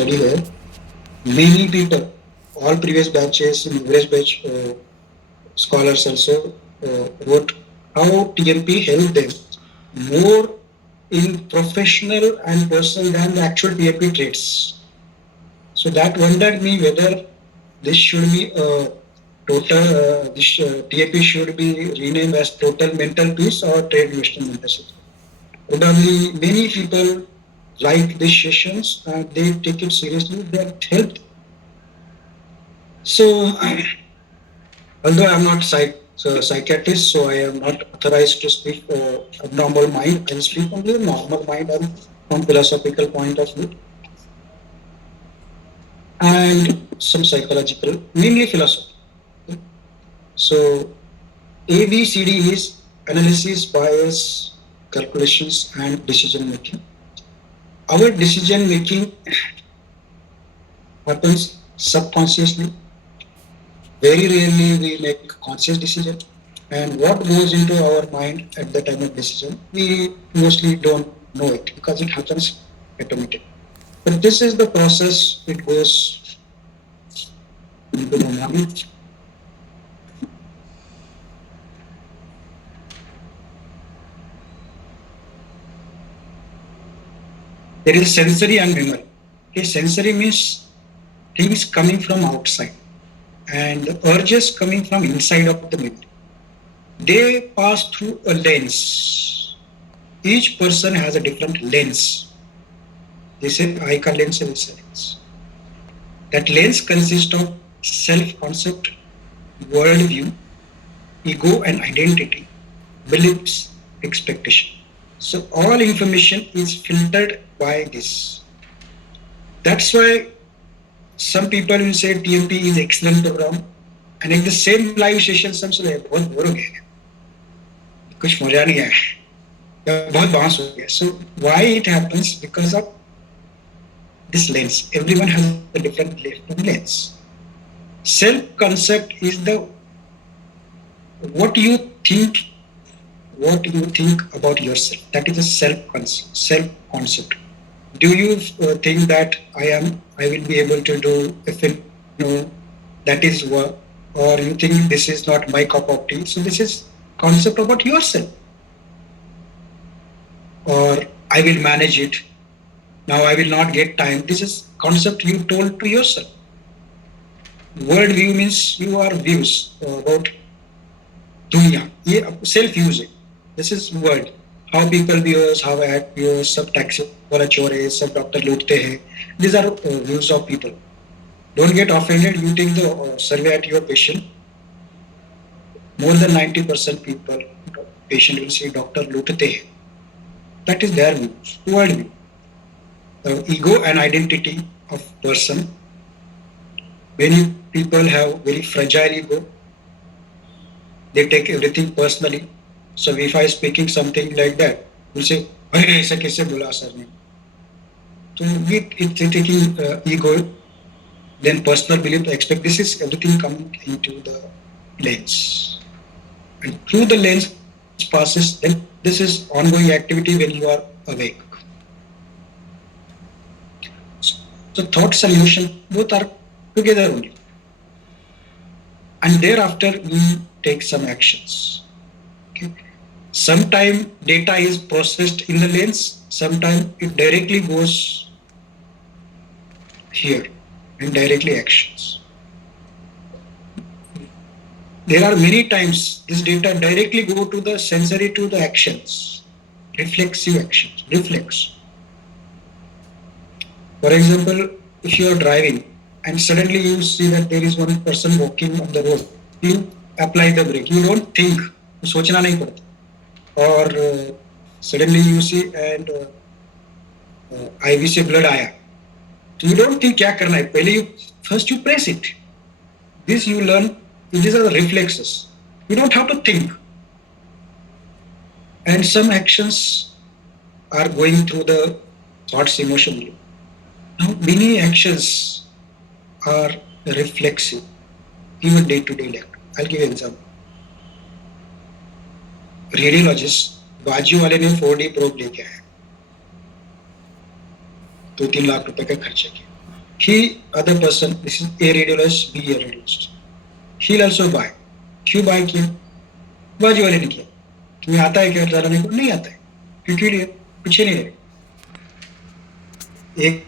study here, many people, all previous batches, in average batch, scholars also wrote how TMP helped them more in professional and personal than the actual TMP traits. So that wondered me whether this should be total, TAP should be renamed as total mental peace or trade Western mentorship. Probably many people like these sessions and they take it seriously. That helped. So, although I am not psychiatrist, so I am not authorized to speak abnormal mind. I will speak only normal mind and from philosophical point of view and some psychological, mainly philosophy. So ABCD is analysis, bias, calculations, and decision making. Our decision making happens subconsciously. Very rarely we make conscious decision. And what goes into our mind at the time of decision, we mostly don't know it because it happens automatically. But this is the process it goes into the mind. There is sensory and memory. Okay, sensory means things coming from outside and the urges coming from inside of the memory. They pass through a lens. Each person has a different lens. This is eye ka lens and lens. That lens consists of self-concept, worldview, ego and identity, beliefs, expectation. So all information is filtered by this. That's why some people will say TMP is excellent program, and in the same live session some say बहुत bore हो गया, कुछ मजा नहीं आया, बहुत बांस हो गया. So why it happens? Because of this lens. Everyone has a different lens. Self concept is the what you think about yourself. That is a self concept. Do you think that I will be able to do if it, that is work, or you think this is not my cup of tea? So this is concept about yourself. Or I will manage it. Now I will not get time. This is concept you told to yourself. World view means your views about dunya. Self using. This is world. How people views, how I act views, सब taxi वाला चोर है, सब doctor लूटते हैं. These are views of people. Don't get offended. You take the survey at your patient. More than 90% people, patient will say doctor लूटते हैं. That is their view, world view. The ego and identity of person. Many people have very fragile ego. They take everything personally. So if I speaking something like that, we'll say, "अरे ऐसा कैसे बोला sir ने?" So it's taking ego, then personal belief, expect this is everything coming into the lens, and through the lens passes. Then this is ongoing activity when you are awake. So thoughts and emotion both are together only, and thereafter we take some actions. Okay. Sometimes data is processed in the lens, sometimes it directly goes here and directly actions. There are many times this data directly go to the sensory to the actions, reflexive actions, reflex. For example, if you are driving and suddenly you see that there is one person walking on the road, you apply the brake. You don't think, सोचना नहीं पड़ता. Or suddenly you see and IV से blood आया, so you don't think क्या करना है. पहले you first you press it. This you learn. These are the reflexes. You don't have to think. And some actions are going through the thoughts emotionally. Now many actions are reflexive, even day-to-day life. I'll give you an example. Radiologist बाजू वाले ने 4D probe लेके आया, 2-3 लाख रुपए का खर्चा किया. He, other person, this is A radiologist, B a radiologist. He'll also buy. क्यों buy किया? बाजू वाले ने किया. तुम्हें आता है क्या ज़रा नहीं को नहीं आता है. क्योंकि लिए पीछे नहीं रहे. एक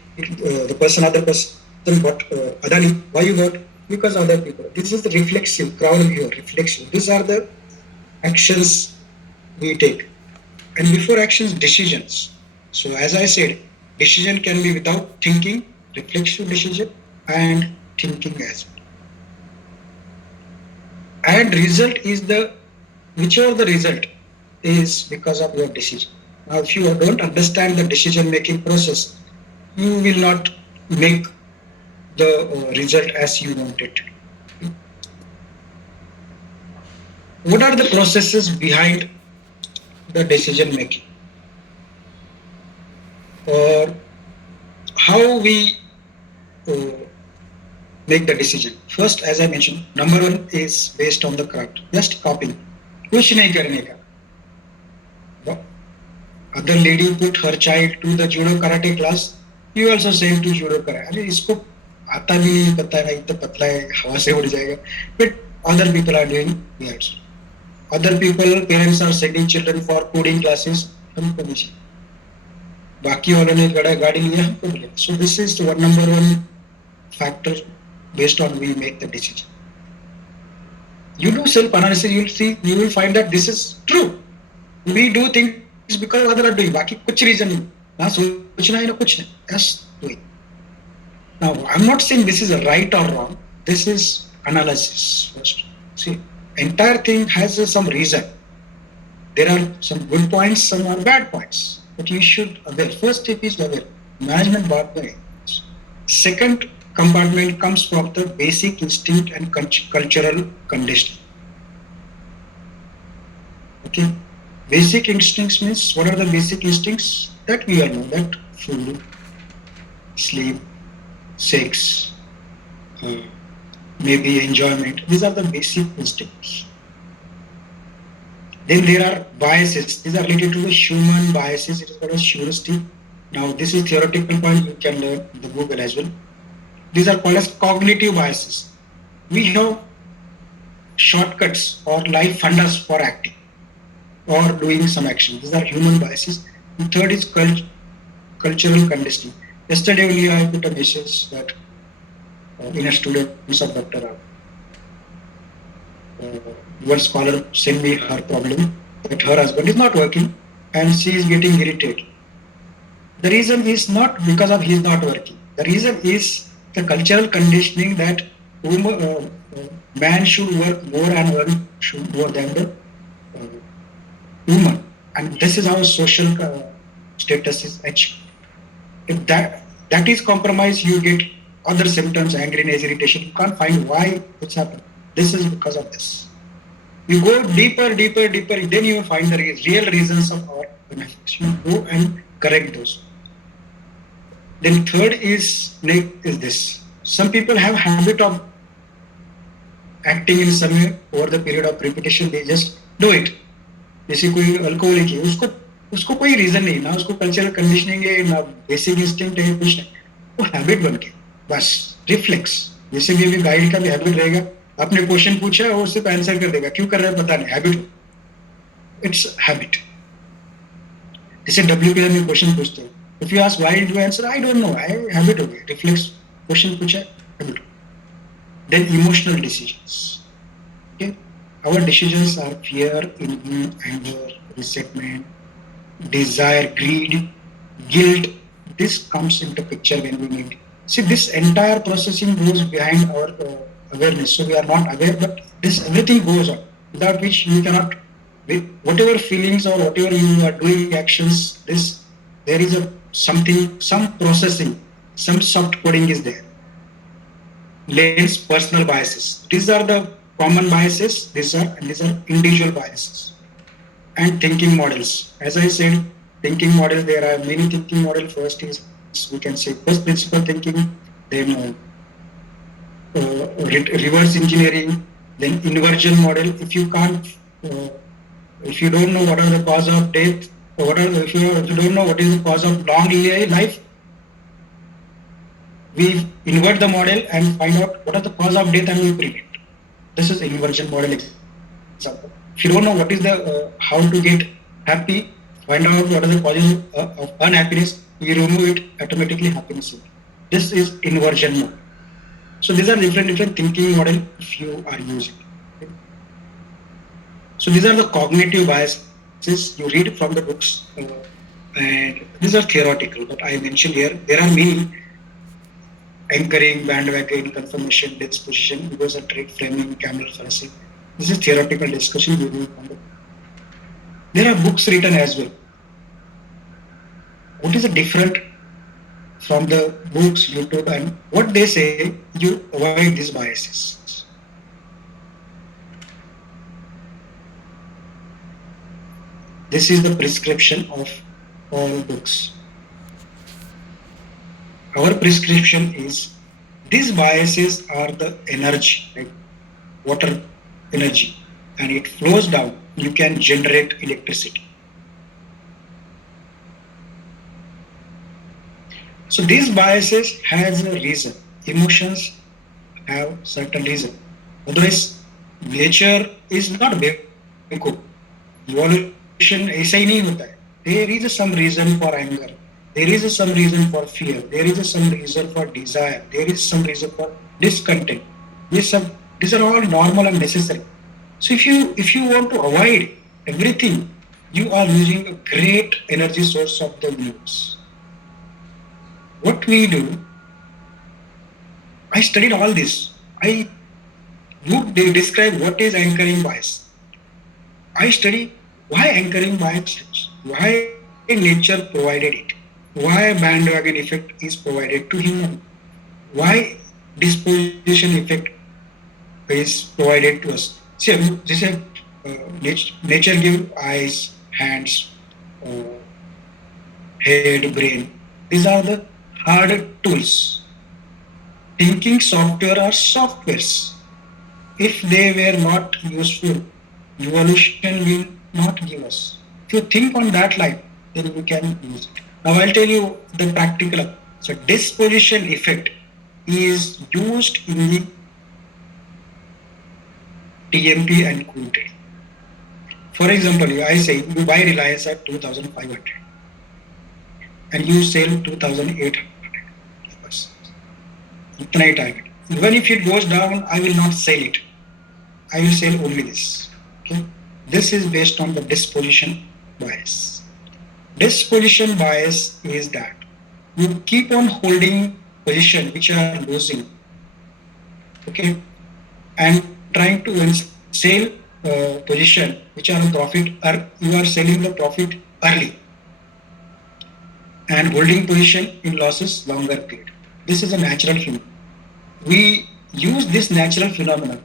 the person, other person got Adani. Why you got? Because other people. This is the reflexive crowd view. Reflexive. These are the actions we take. And before actions, decisions. So as I said, decision can be without thinking, reflexive decision, and thinking as well. And result is whichever the result is because of your decision. Now, if you don't understand the decision making process, you will not make the result as you want it. What are the processes behind the decision making? Or how we make the decision? First, as I mentioned, number one is based on the craft. Just copying. कुछ नहीं करने का. Other lady put her child to the judo karate class. You also same to judo karate. अरे इसको आता भी नहीं, पता नहीं तो पतला है, हवा से उड़ जाएगा. But other people are doing that. Other people, parents are sending children for coding classes. हमको नहीं चाहिए. बाकी वालों ने गाड़ी लिया, हमको मिले. So this is the number one factor based on we make the decision. You do self analysis, you will find that this is true. We do things because other are doing. बाकी कुछ reason नहीं. ना सोचना है ना कुछ नहीं. Just doing. Now I'm not saying this is a right or wrong. This is analysis first. See, entire thing has some reason. There are some good points, some are bad points. But you should aware. First step is aware. Management boundary. Second compartment comes from the basic instinct and cultural conditioning. Okay. Basic instincts means what are the basic instincts that we all know, that food, sleep, sex, maybe enjoyment. These are the basic instincts. Then there are biases. These are related to the human biases. It is called as heuristic. Now this is theoretical point you can learn in the Google as well. These are called as cognitive biases. We have shortcuts or life funders for acting or doing some action. These are human biases. The third is cultural conditioning. Yesterday only I put a message that in a student of Dr. One scholar sent me her problem that her husband is not working and she is getting irritated. The reason is not because of he is not working. The reason is the cultural conditioning that man should work more and earn more than the woman. And this is how social status is achieved. If that is compromised, you get other symptoms, angriness, irritation. You can't find why it's happened. This is because of this. You go deeper, then you find the real reasons of our benefits. You go and correct those. Then third is this. Some people have habit of acting in some way over the period of repetition. They just do it. जैसे कोई alcoholic है, उसको कोई reason नहीं, ना उसको cultural conditioning है, ना बेसिक इंस्टिंक्ट है, कुछ नहीं. वो हैबिट बन के बस रिफ्लेक्स. जैसे भी गाइड का भी हैबिट रहेगा, आपने क्वेश्चन पूछा और सिर्फ आंसर कर देगा. क्यों कर रहा है पता नहीं, हैबिट. It's habit. जैसे WPM में क्वेश्चन पूछते हैं, if you ask why do answer, I don't know, I habit हो गया, रिफ्लेक्स. क्वेश्चन पूछा, habit. Then emotional decisions. Okay, our decisions are fear, envy, anger, resentment, desire, greed, guilt. This comes into picture when we make. See, this entire processing goes behind our awareness. So we are not aware, but this everything goes on, without which you cannot. Whatever feelings or whatever you are doing actions, there is some processing, some soft coding is there. Lens, personal biases. These are the common biases. These are individual biases. And thinking models. As I said, thinking model, there are many thinking models. First is, we can say, first principle thinking, then reverse engineering, then inversion model. If you don't know what are the cause of death, or if you don't know what is the cause of long life, We invert the model and find out what are the cause of death and we prevent. This is inversion model example. If you don't know what is the how to get happy, find out what are the causes of unhappiness, you remove it, automatically happiness will. This is inversion model. So these are different thinking model if you are using. Okay. So these are the cognitive biases you read from the books, and these are theoretical. But I mentioned here there are many anchoring, bandwagon, confirmation, disposition, egocentric, framing, camel fallacy. This is theoretical discussion we do from the. There are books written as well. What is the different from the books, YouTube, and what they say? You avoid these biases. This is the prescription of all books. Our prescription is these biases are the energy, like water energy, and it flows down. You can generate electricity. So these biases has a reason. Emotions have certain reason. Otherwise, nature is not बेवकूफ. Evolution ऐसा ही नहीं होता है. There is some reason for anger. There is some reason for fear. There is some reason for desire. There is some reason for discontent. These are all normal and necessary. So if you want to avoid everything, you are using a great energy source of the universe. What we do, I studied all this. They describe what is anchoring bias. I study why anchoring bias is, why nature provided it, why bandwagon effect is provided to human, why disposition effect is provided to us. See, this is nature give eyes, hands, uh, head, brain. These are the hard tools. Thinking software are softwares. If they were not useful, evolution will not give us. If you think on that line, then we can use it. Now I'll tell you the practical. So disposition effect is used in the TMP and Qt. For example, I say you buy Reliance at 2,500 and you sell 2,800. इतना ही target. Even if it goes down, I will not sell it. I will sell only this. Okay. This is based on the disposition bias. Disposition bias is that you keep on holding position which are losing, okay, and trying to sell position which are in profit, or you are selling the profit early and holding position in losses longer period. This is a natural phenomenon. We use this natural phenomenon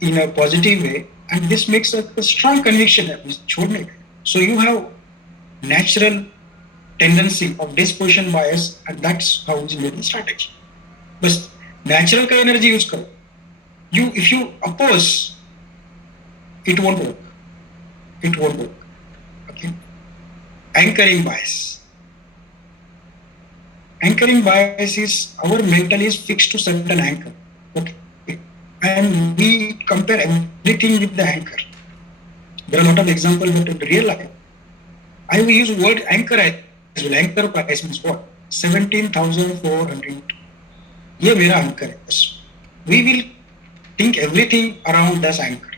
in a positive way, and this makes a strong conviction that we छोड़ने. So you have natural tendency of disposition bias, and that's how you make the strategy. बस natural का energy use करो. If you oppose, it won't work. It won't work. Okay. Anchoring bias. Anchoring bias is our mental is fixed to certain anchor. Okay. And we compare everything with the anchor. There are a lot of examples, but in real life, I will use word anchor as well. Anchor price means what? 17,400. ये मेरा anchor है. We will think everything around this anchor.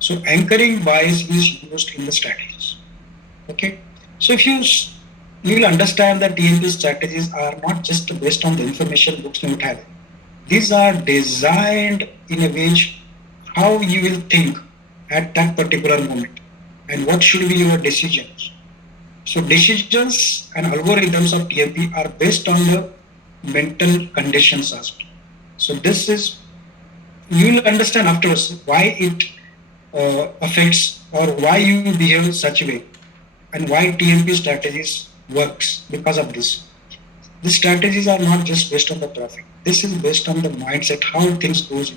So anchoring bias is used in the strategies. Okay. So if you will understand that TMP strategies are not just based on the information books don't have. These are designed in a way how you will think at that particular moment and what should be your decisions. So decisions and algorithms of TMP are based on the mental conditions as well. So this is, you will understand afterwards why it affects or why you behave such a way and why TMP strategies works because of this. The strategies are not just based on the profit. This is based on the mindset, how things goes.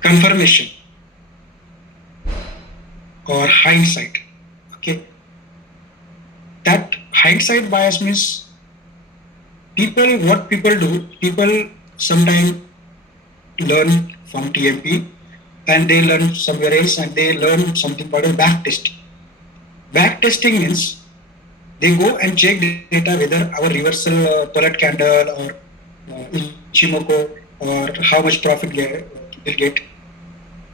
Confirmation or hindsight. Okay. That hindsight bias means what people do, people sometimes learn from TMP and they learn somewhere else and they learn something called a back testing. Back testing means they go and check data whether our reversal Tollett candle or Ichimoku or how much profit will get.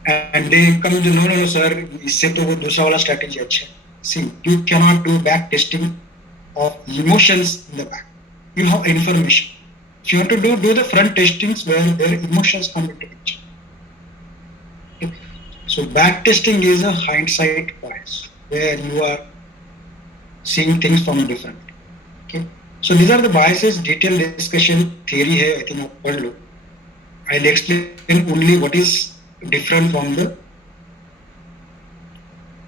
And they come to no sir, इससे तो वो दूसरा वाला strategy अच्छा है. See, you cannot do back testing of emotions in the back. You have information. If you want to do the front testings where their emotions come into picture. Okay. So back testing is a hindsight bias where you are seeing things from different. Okay. So these are the biases. Detailed discussion theory है. I think आप पढ़ लो. I'll explain only what is different from the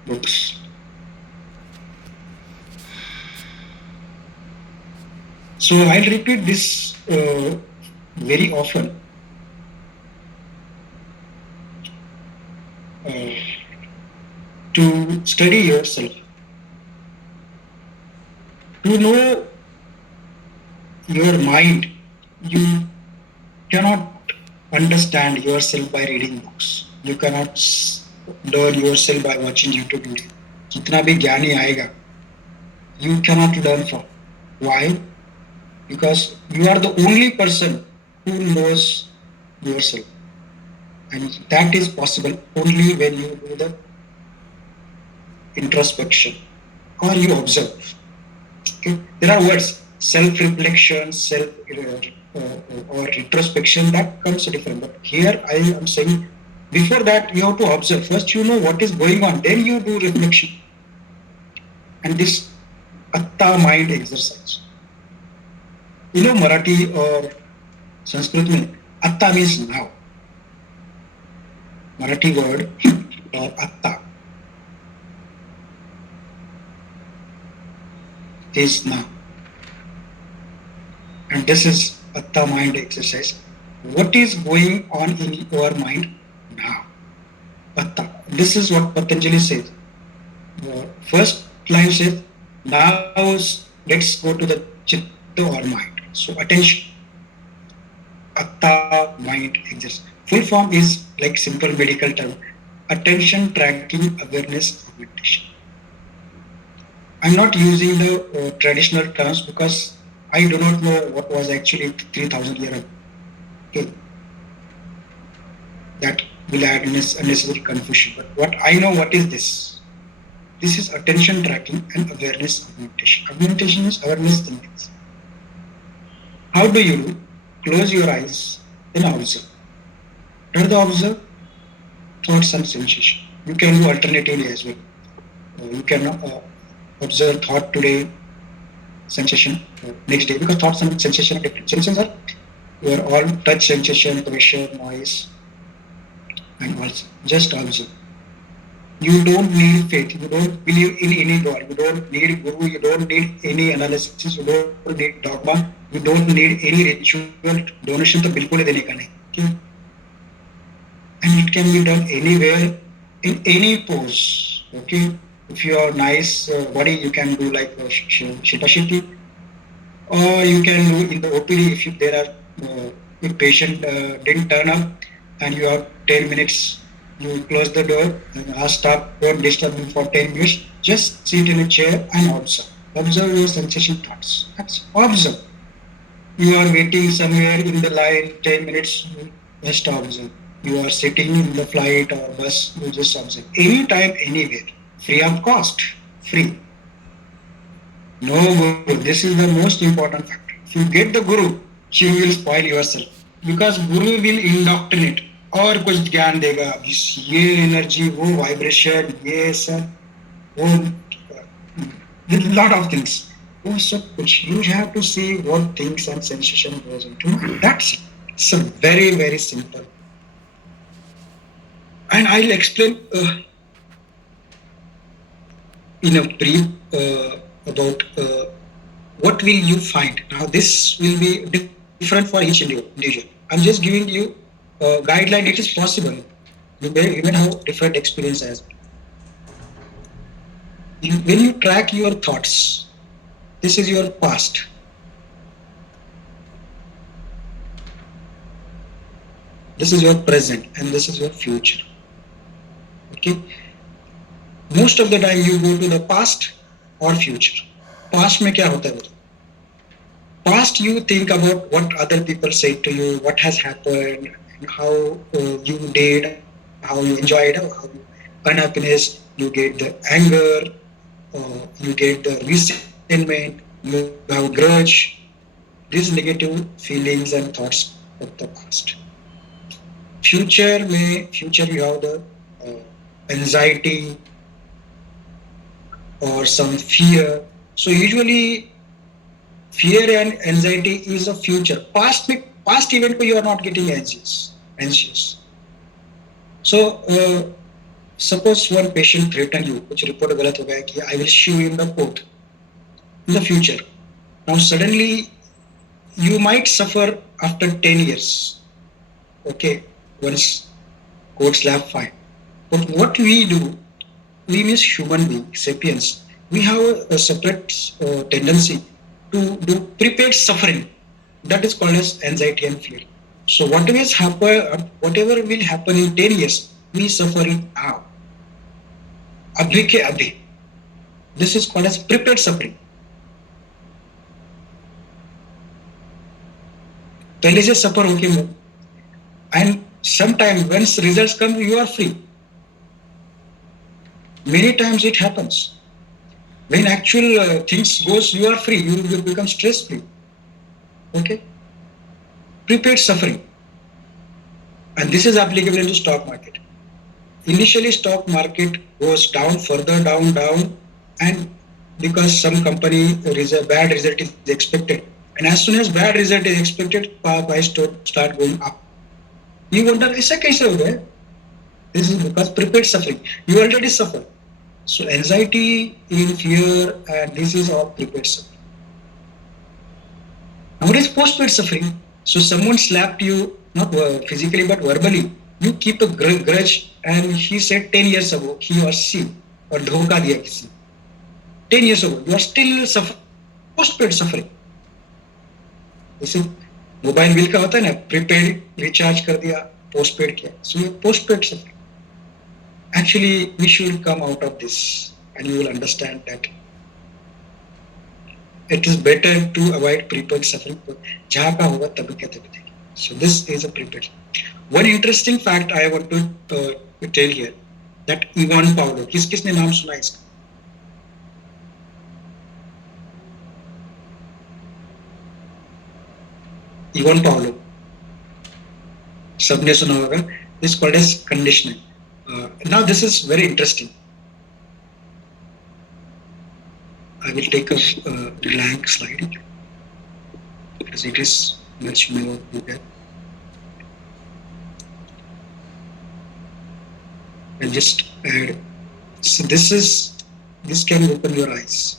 books. So I'll repeat this very often. To study yourself, to know your mind, you cannot understand yourself by reading books. You cannot learn yourself by watching YouTube video. जितना भी ज्ञानी आएगा, you cannot learn from. Why? Because you are the only person who knows yourself. And that is possible only when you do the introspection or you observe. Okay? There are words, self-reflection, or retrospection, that comes different. But here I am saying, before that you have to observe. First you know what is going on, then you do reflection. And this atta mind exercise. You know Marathi or Sanskrit mein, atta means now. Marathi word or atta is now. And this is atta mind exercise. What is going on in your mind now? Atta. This is what Patanjali says. First line says, now let's go to the chitta or mind. So attention. Atta mind exercise. Full form is like simple medical term. Attention tracking awareness augmentation. I'm not using the traditional terms because I do not know what was actually 3,000 years ago. Okay. That will add unnecessary confusion. But what I know, what is this? This is attention tracking and awareness augmentation. Augmentation is awareness things. How do you do? Close your eyes, then observe. What are the observe? Thoughts and sensation. You can do alternatively as well. You can observe thought today, sensation next day, because thoughts and sensation are different. Sensations are your all touch sensation, pressure, noise, and also just observe. You don't need faith. You don't believe in any God. You don't need guru. You don't need any analysis. You don't need dogma. You don't need any ritual. Donation to bilkul dene ka nahi. Okay? And it can be done anywhere, in any pose. Okay. If you are nice body, you can do like Shita, or you can do in the OPD if there are if patient didn't turn up and you have 10 minutes, you close the door and ask stop, don't disturb him for 10 minutes. Just sit in a chair and observe. Observe your sensation thoughts. That's observe. You are waiting somewhere in the line 10 minutes, just observe. You are sitting in the flight or bus, you just observe. Anytime, anywhere. Free of cost. Free. No guru. This is the most important factor. If you get the guru, you will spoil yourself. Because guru will indoctrinate. और कुछ ज्ञान देगा, ये energy, वो vibration, ये सब, वो with lot of things. वो सब कुछ. You have to see what things and sensation goes into. That's it. It's a very, very simple. And I'll explain in a brief about what will you find. Now this will be different for each individual. I'm just giving you a guideline. It is possible. You may even have different experience as well. When you track your thoughts, This is your past. This is your present, and this is your future. Okay. Most of the time you go to the past or future. Past में क्या होता है? Past you think about what other people say to you, what has happened, how you did, how you enjoyed, how you unhappiness, you get the anger, you get the resentment, you have grudge, these negative feelings and thoughts of the past. Future you have the anxiety or some fear. So usually fear and anxiety is a future. Past event ko you are not getting anxious. So suppose one patient threaten you, कुछ report गलत हो गया कि I will sue you in the court in the future. Now suddenly you might suffer after 10 years. Okay, once court slap fine. But what we do, we means human being, sapiens, we have a separate tendency to do prepared suffering. That is called as anxiety and fear. So whatever will happen in 10 years, we suffer it now. Abhi ke abhi. This is called as prepared suffering. पहले से सफर होके and sometimes when results come, you are free. Many times it happens. When actual things goes, you are free. You become stress free. Okay. Prepared suffering. And this is applicable into stock market. Initially, stock market goes down, further down, and because some company bad result is expected, and as soon as bad result is expected, price start going up. You wonder, ऐसा कैसे हो गया? This is because prepared suffering. You already suffer. So anxiety, fear, and this is all prepared suffering. Now what is postpaid suffering? So someone slapped you, not physically but verbally. You keep a grudge, and he said 10 years ago, he or she, or धोखा दिया किसी. 10 years ago, you are still suffering. Postpaid suffering. जैसे mobile bill का होता है ना, prepaid recharge कर दिया, पोस्टपेड किया. So postpaid suffering. Actually, we should come out of this, and you will understand that it is better to avoid prepaid suffering. जहाँ का होगा तभी क्या तभी देखें. So this is a prepaid. One interesting fact I want to tell here that Ivan Pavlov, किसने नाम सुना इसका? Ivan Pavlov, सबने सुना होगा. This is called as conditioning. Now this is very interesting. I will take a blank slide because it is much more bigger. And just add. So this can open your eyes.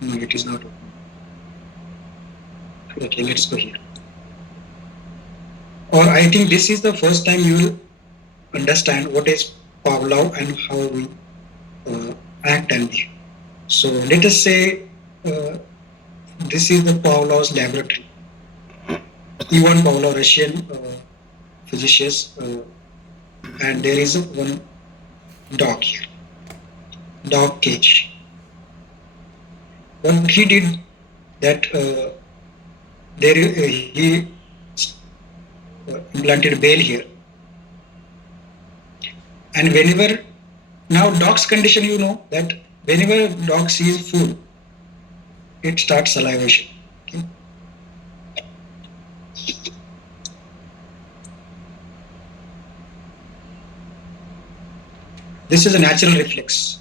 No, it is not open. Okay, let's go here. Or I think this is the first time you will understand what is Pavlov and how we act and behave. So let us say this is the Pavlov's laboratory. Ivan Pavlov, Russian physicist, and there is one dog here, dog cage. What he did that he implanted bell here, and whenever now dog's condition, you know that whenever dog sees food, it starts salivation. Okay? This is a natural reflex.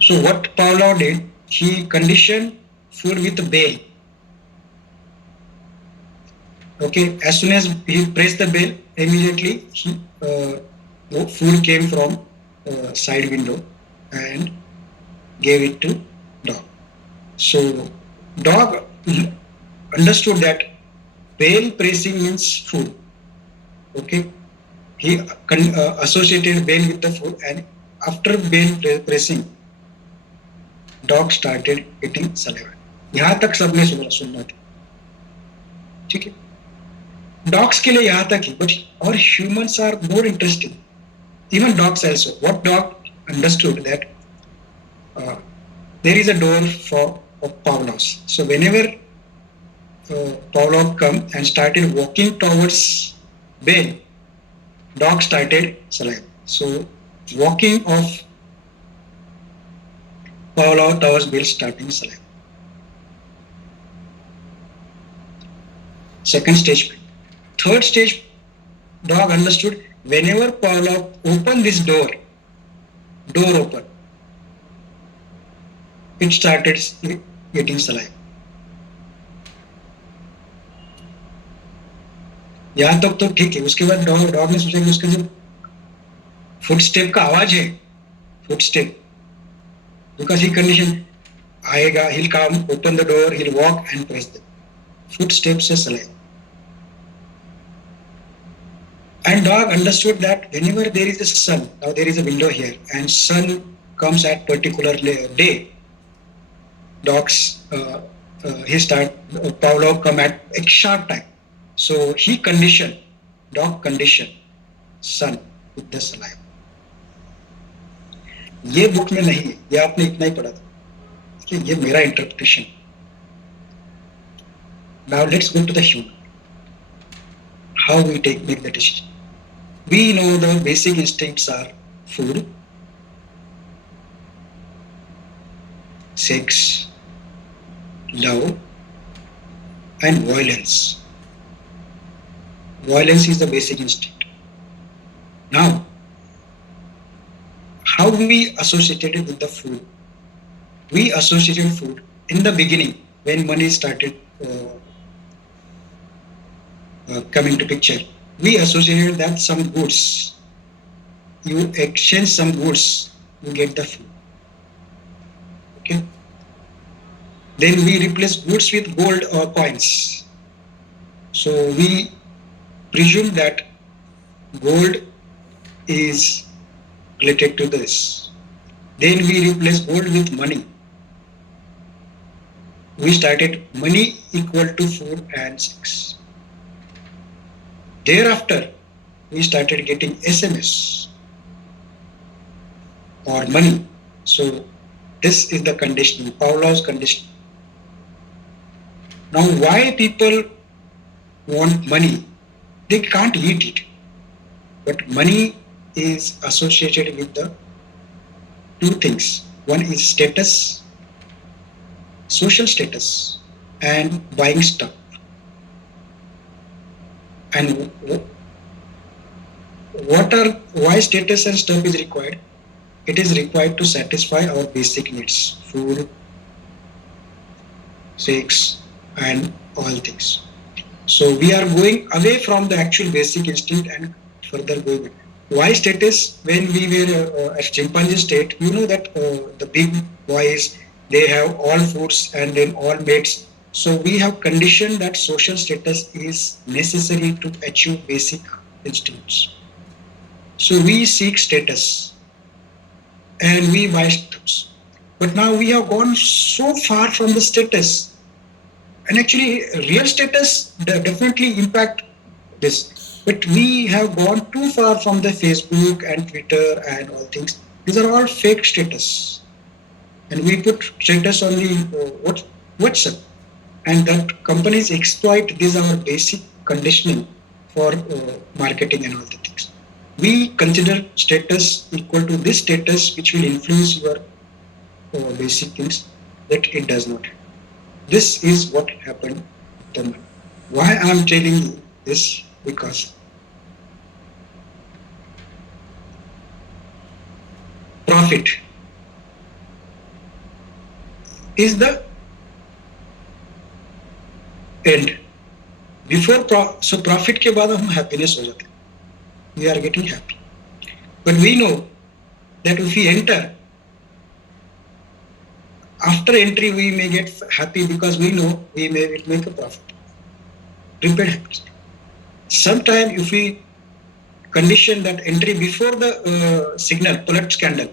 So what Pavlov did, he conditioned food with bell. Okay, as soon as he pressed the bell, immediately food came from side window and gave it to dog. So dog understood that bell pressing means food. Okay, he associated bell with the food, and after bell pressing, dog started eating saliva. यहाँ तक सबने सुनना था, ठीक है. Dogs के लिए यहाँ तक ही, but our humans are more interesting. Even dogs also. What dog understood that there is a door for Pavlov's. So whenever Pavlov come and started walking towards bell, dog started saliva. So walking of Pavlov towards bell starting saliva. Second stage. Third stage, dog understood whenever Pavlov opened this door open, it started getting saliva. यहाँ तक तो ठीक है. उसके बाद dog ने सोचा कि उसका जो फुटस्टेप का आवाज है, फुटस्टेप, because he condition आएगा, he'll come, open the door, he'll walk and press the footsteps से saliva. And dog understood that whenever there is a sun, now there is a window here, and sun comes at particular day, dogs, Pavlov come at a sharp time. So he conditioned, dog conditioned sun with the saliva. ये book में नहीं है, ये आपने इतना ही पढ़ा था, कि ये मेरा interpretation. Now let's go to the human. How we make the decision. We know the basic instincts are food, sex, love, and violence. Violence is the basic instinct. Now, how we associated with the food? We associated food in the beginning when money started coming to picture. We associated that some goods, you exchange some goods, you get the food. Okay. Then we replace goods with gold or coins. So we presume that gold is related to this. Then we replace gold with money. We started money equal to food and sex. Thereafter, we started getting SMS or money. So this is the conditioning, Pavlov's conditioning. Now, why people want money? They can't eat it. But money is associated with the two things. One is status, social status, and buying stuff. And why status and stuff is required? It is required to satisfy our basic needs, food, sex, and all things. So we are going away from the actual basic instinct and further going. Why status? When we were at chimpanzee state, you know that the big boys, they have all foods and then all mates. So we have conditioned that social status is necessary to achieve basic instincts. So we seek status and we buy stuff. But now we have gone so far from the status. And actually, real status definitely impact this. But we have gone too far from the Facebook and Twitter and all things. These are all fake status. And we put status on the WhatsApp. And that companies exploit this our basic conditioning for marketing and all the things. We consider status equal to this status which will influence your basic things, that it does not. This is what happened. Why I am telling you this? Because profit is the end. So profit के बाद हम happiness हो जाते हैं. We are getting happy. But we know that if we enter, after entry we may get happy because we know we may make a profit. Prepaid happiness. Sometime if we condition that entry before the signal alert candle,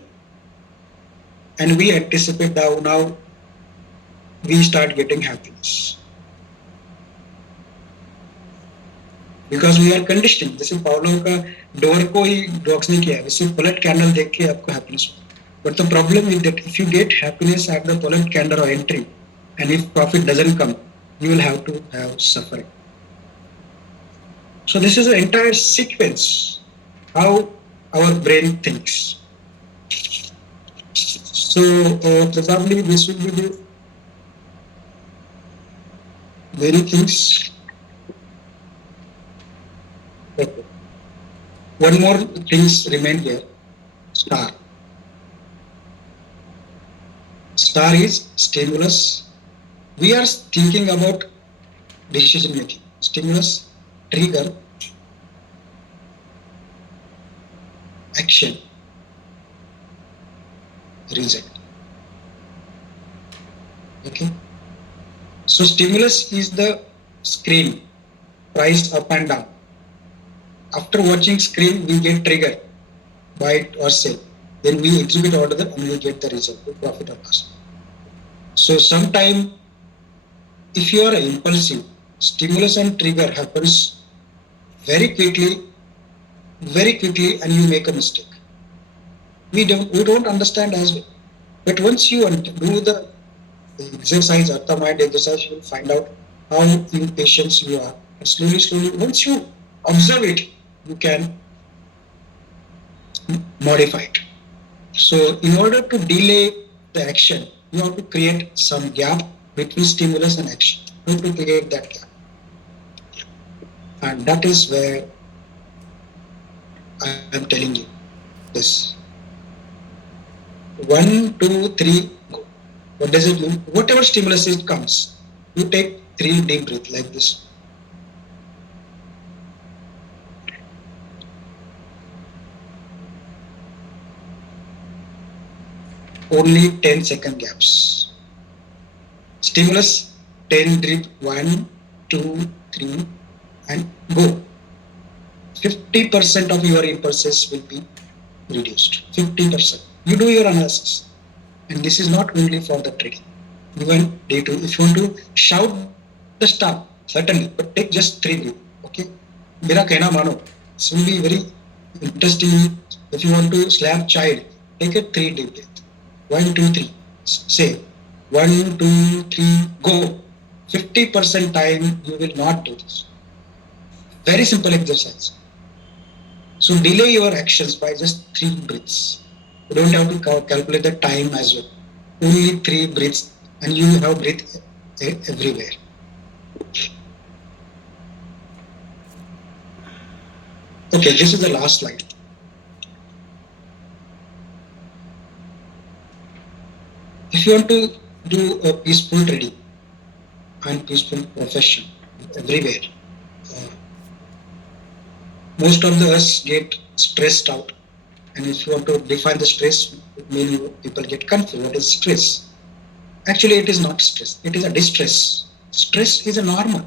and we anticipate now we start getting happiness because we are conditioned. जैसे Paulo का door को ही docs नहीं किया है, वैसे पलट candle देख के आपको हैप्पीनेस होगा. But the problem is that if you get happiness at the pullet candle or entry, and if profit doesn't come, you will have to have suffering. So this is an entire sequence how our brain thinks. So probably this will be the many things. Okay. One more things remain here. Star. Star is stimulus. We are thinking about decision making. Stimulus, trigger, action, result. Okay. So stimulus is the screen, price up and down. After watching screen, we get trigger, buy it or sell. Then we execute order and we get the result, profit or loss. So sometime, if you are impulsive, stimulus and trigger happens very quickly, and you make a mistake. We don't understand as well. But once you do the exercise, Artha mind exercise, you will find out how impatient you are. And slowly, once you observe it, you can modify it. So in order to delay the action, you have to create some gap between stimulus and action. You have to create that gap. And that is where I am telling you this. 1, 2, 3, go. What does it mean? Whatever stimulus it comes, you take 3 deep breaths like this. Only 10-second gaps. Stimulus, 10 deep, 1, 2, 3, and go. 50% of your impulses will be reduced. 50%. You do your analysis. And this is not only for the trading. Even day 2, if you want to shout the stop, certainly, but take just 3 breaths. Okay? Mera कहना मानो. It will be very interesting. If you want to slap child, take a 3 deep breath. 1, 2, 3. Say 1, 2, 3, go. 50% time you will not do this. Very simple exercise. So delay your actions by just 3 breaths. You don't have to calculate the time as well. Only 3 breaths, and you have breath everywhere. Okay, this is the last slide. If you want to do a peaceful trading and peaceful profession everywhere, most of us get stressed out. And if you want to define the stress, many people get confused. What is stress? Actually, it is not stress. It is a distress. Stress is a normal.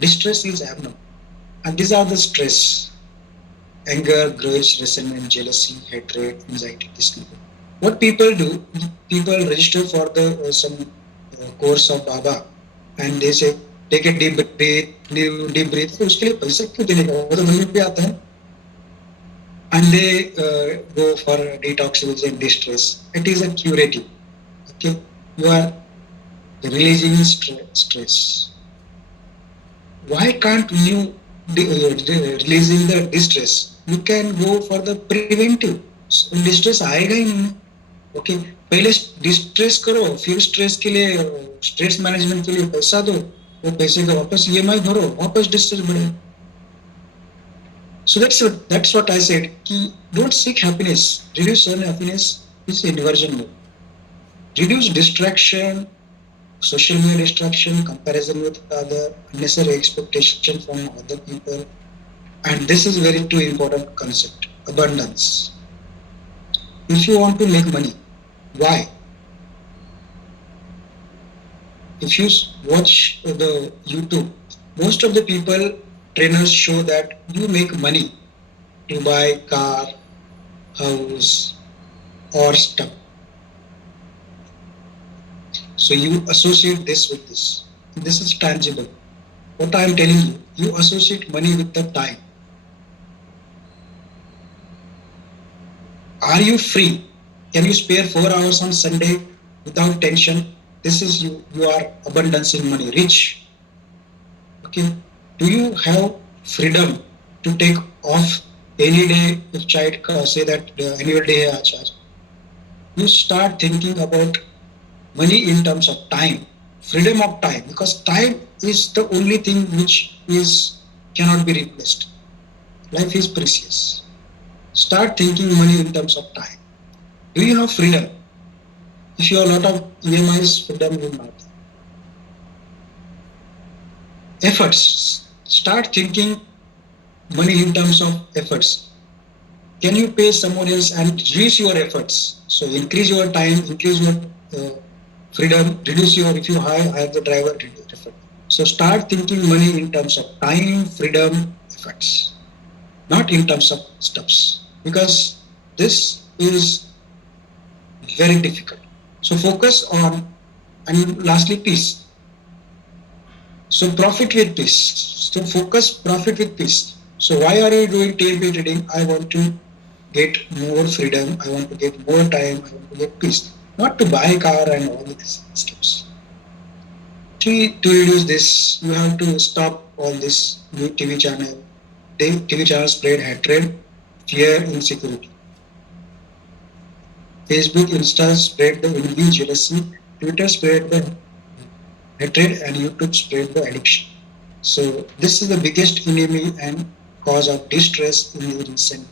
Distress is abnormal. And these are the stress: anger, grudge, resentment, jealousy, hatred, anxiety. What people do, people register for the some course of Baba, and they say, take a deep breath. उसके लिए पैसा क्यों देने का? वो तो मन पे आता है. And they go for detox and distress. It is a curative. Okay, you are releasing stress. Why can't you releasing the distress? You can go for the preventive. Distress आएगा ही नहीं. Okay, पहले डिस्ट्रेस करो, फिर stress के लिए, stress management के लिए पैसा दो, वो पैसे का वापस EMI भरो, वापस डिस्ट्रेस बढ़े. So that's what I said. Don't seek happiness. Reduce unhappiness is inversion mode. Reduce distraction, social media distraction, comparison with other, unnecessary expectation from other people. And this is very too important concept: abundance. If you want to make money, why? If you watch the YouTube, most of the people, trainers show that you make money to buy car, house, or stuff. So you associate this with this. This is tangible. What I am telling you, you associate money with the time. Are you free? Can you spare 4 hours on Sunday without tension? This is you. You are abundance in money, rich. Okay. Do you have freedom to take off any day if child say that annual day hai aaj? You start thinking about money in terms of time, freedom of time, because time is the only thing which is cannot be replaced. Life is precious. Start thinking money in terms of time. Do you have freedom? If you have a lot of EMIs, freedom will not. Efforts. Start thinking money in terms of efforts. Can you pay someone else and reduce your efforts? So increase your time, increase your freedom, reduce your, if you hire the driver, reduce effort. So start thinking money in terms of time, freedom, efforts, not in terms of stuffs, because this is very difficult. So focus on, and lastly, peace. So profit with peace. So focus profit with peace. So why are you doing TMP trading? I want to get more freedom. I want to get more time. I want to get peace. Not to buy a car and all these steps. To reduce this, you have to stop all this new TV channel. TV channels spread hatred, fear, insecurity. Facebook, Insta spread the envy, jealousy. Twitter spread the hatred, and YouTube spread the addiction. So this is the biggest enemy and cause of distress in the recent.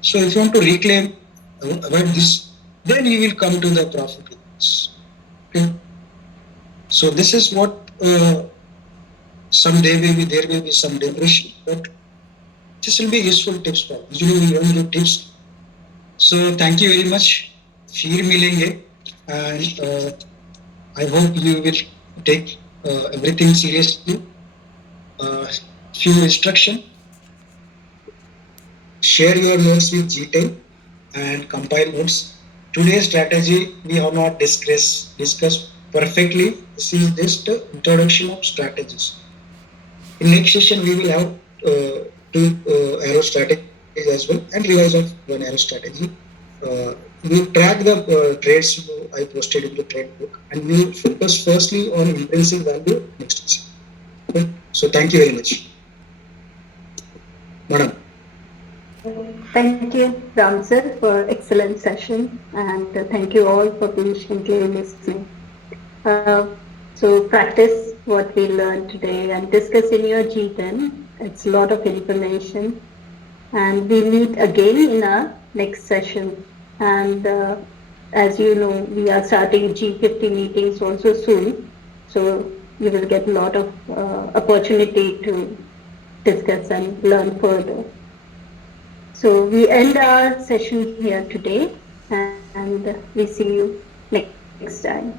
So if you want to reclaim about this, then you will come to the profit. Okay. So this is what someday maybe there may be some depression, but this will be useful tips for you. Usually we learn the tips. So thank you very much. फिर मिलेंगे, and I hope you will take everything seriously. Few instruction. Share your notes with G10 and compile notes. Today's strategy we have not discussed perfectly. This is just introduction of strategies. In next session we will have two arrow strategies as well and revise of one arrow strategy. We track the trades I posted in the trade book, and we focus firstly on intrinsic value next session. Okay? So thank you very much, madam. Thank you, Ram sir, for excellent session, and thank you all for patiently listening. So practice what we learned today and discuss in your G10. It's a lot of information, and we meet again in our next session. And as you know, we are starting G50 meetings also soon, so you will get a lot of opportunity to discuss and learn further. So we end our session here today, and we see you next time.